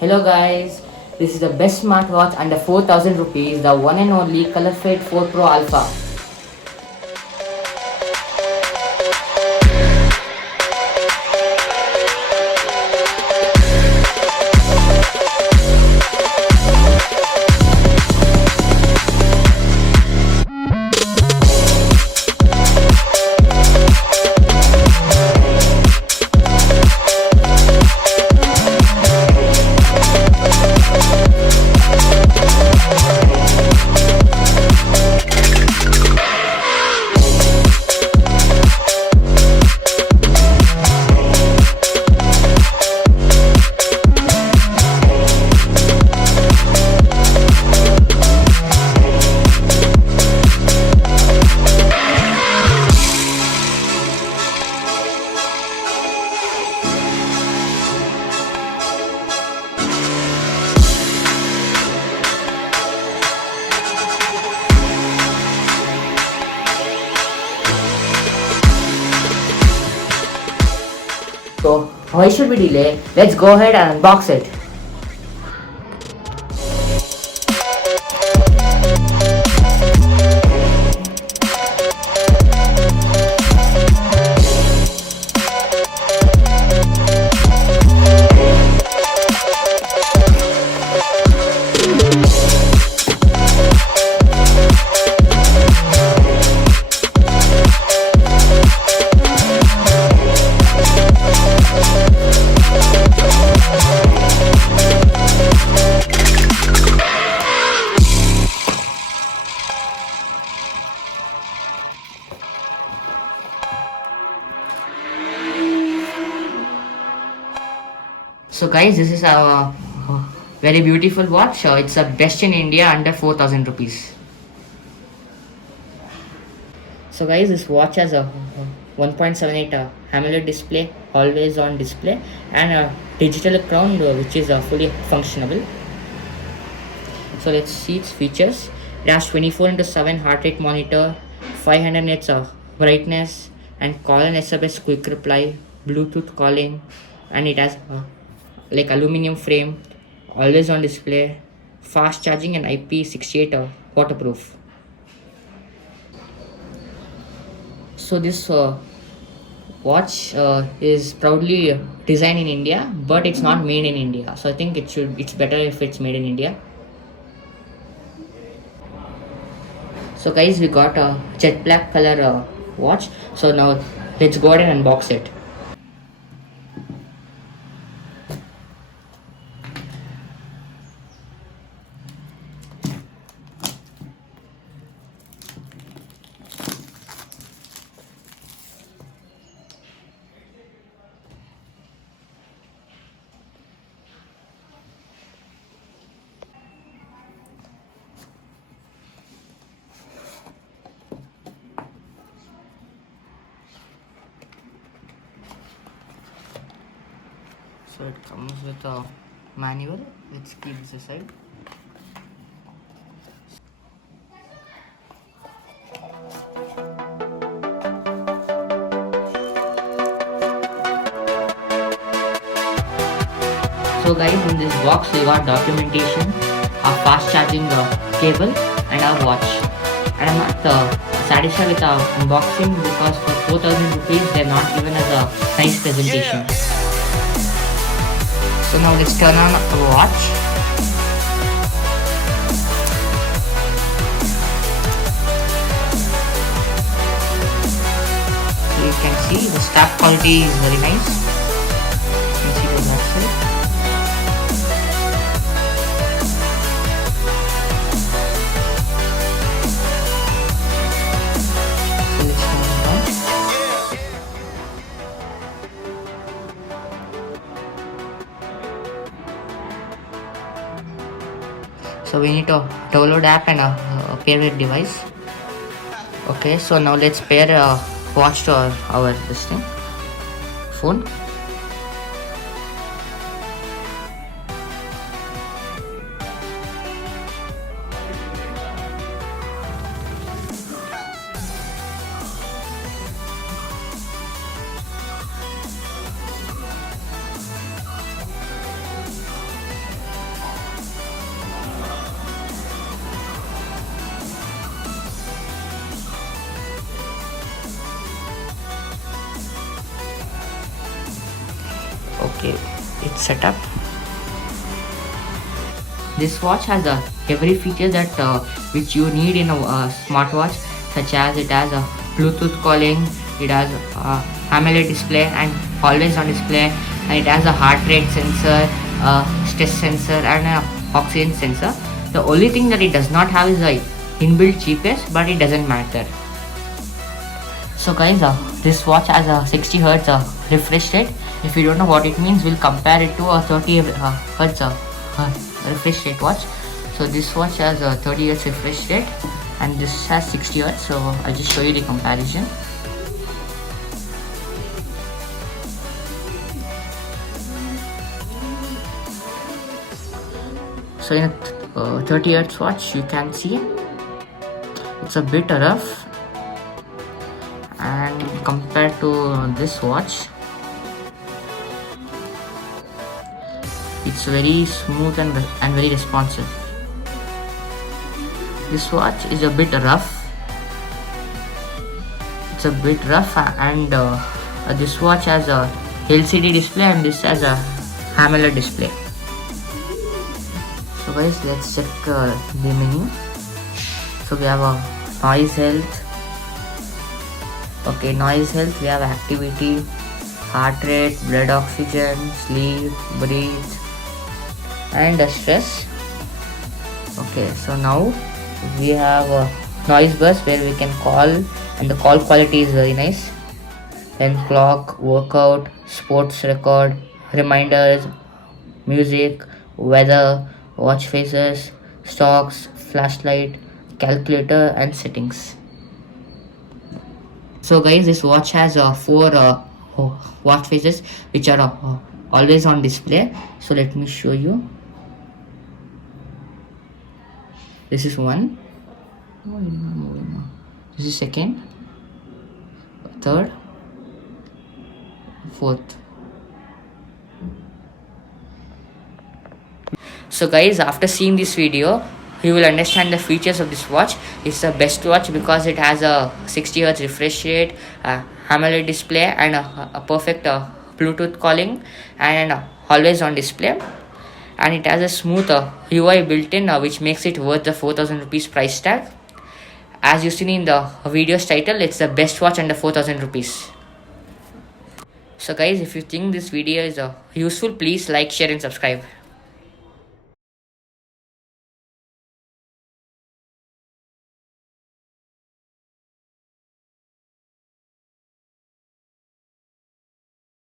Hello guys, this is the best smartwatch under 4000 rupees, the one and only colourfit 4 Pro Alpha. So why should we delay? Let's go ahead and unbox it. So guys, this is a very beautiful watch. It's the best in India under 4000 rupees. So guys, this watch has a 1.78 AMOLED display, always on display, and a digital crown which is fully functionable. So let's see its features. It has 24/7 heart rate monitor, 500 nits of brightness, and call and SMS quick reply, Bluetooth calling, and it has like aluminum frame, always on display, fast charging, and IP68 waterproof. So this watch is proudly designed in India, but it's not made in India. So I think it's better if it's made in India. So guys, we got a jet black color watch. So now let's go ahead and unbox it. So it comes with a manual. Let's keep this aside. So guys, in this box we got documentation, a fast charging cable, and a watch. And I'm not satisfied with our unboxing because for 4000 rupees they're not given us a nice presentation. So now let's turn on the watch. So you can see the strap quality is very nice. You can see the back side. So let's turn it on. So we need to download app and pair with device. Okay, so now let's pair watch to our this thing phone. Okay, it's set up. This watch has every feature that which you need in a smartwatch, such as it has a Bluetooth calling, it has a AMOLED display and always on display, and it has a heart rate sensor, stress sensor, and a oxygen sensor. The only thing that it does not have is a inbuilt GPS, but it doesn't matter. So guys, this watch has a 60 Hz refresh rate. If you don't know what it means, we'll compare it to a 30 Hz refresh rate watch. So this watch has a 30 Hz refresh rate and this has 60 Hz. So I'll just show you the comparison. So in a 30 Hz watch, you can see it's a bit rough, and compared to this watch, it's very smooth and very responsive. This watch is a bit rough. It's a bit rough, and this watch has a LCD display and this has a AMOLED display. So guys, let's check the menu. So we have a noise health. Okay, noise health, we have activity, heart rate, blood oxygen, sleep, breathe, and stress. Okay, so now we have a noise burst where we can call, and the call quality is very nice. Then clock, workout, sports record, reminders, music, weather, watch faces, stocks, flashlight, calculator, and settings. So guys, this watch has 4 watch faces which are always on display. So let me show you. This is one. This is second, third, fourth. So guys, after seeing this video, you will understand the features of this watch. It's the best watch because it has a 60 Hz refresh rate, AMOLED display, and a perfect Bluetooth calling, and always on display. And it has a smooth UI built in, which makes it worth the 4,000 rupees price tag. As you seen in the video's title, it's the best watch under 4,000 rupees. So guys, if you think this video is useful, please like, share, and subscribe.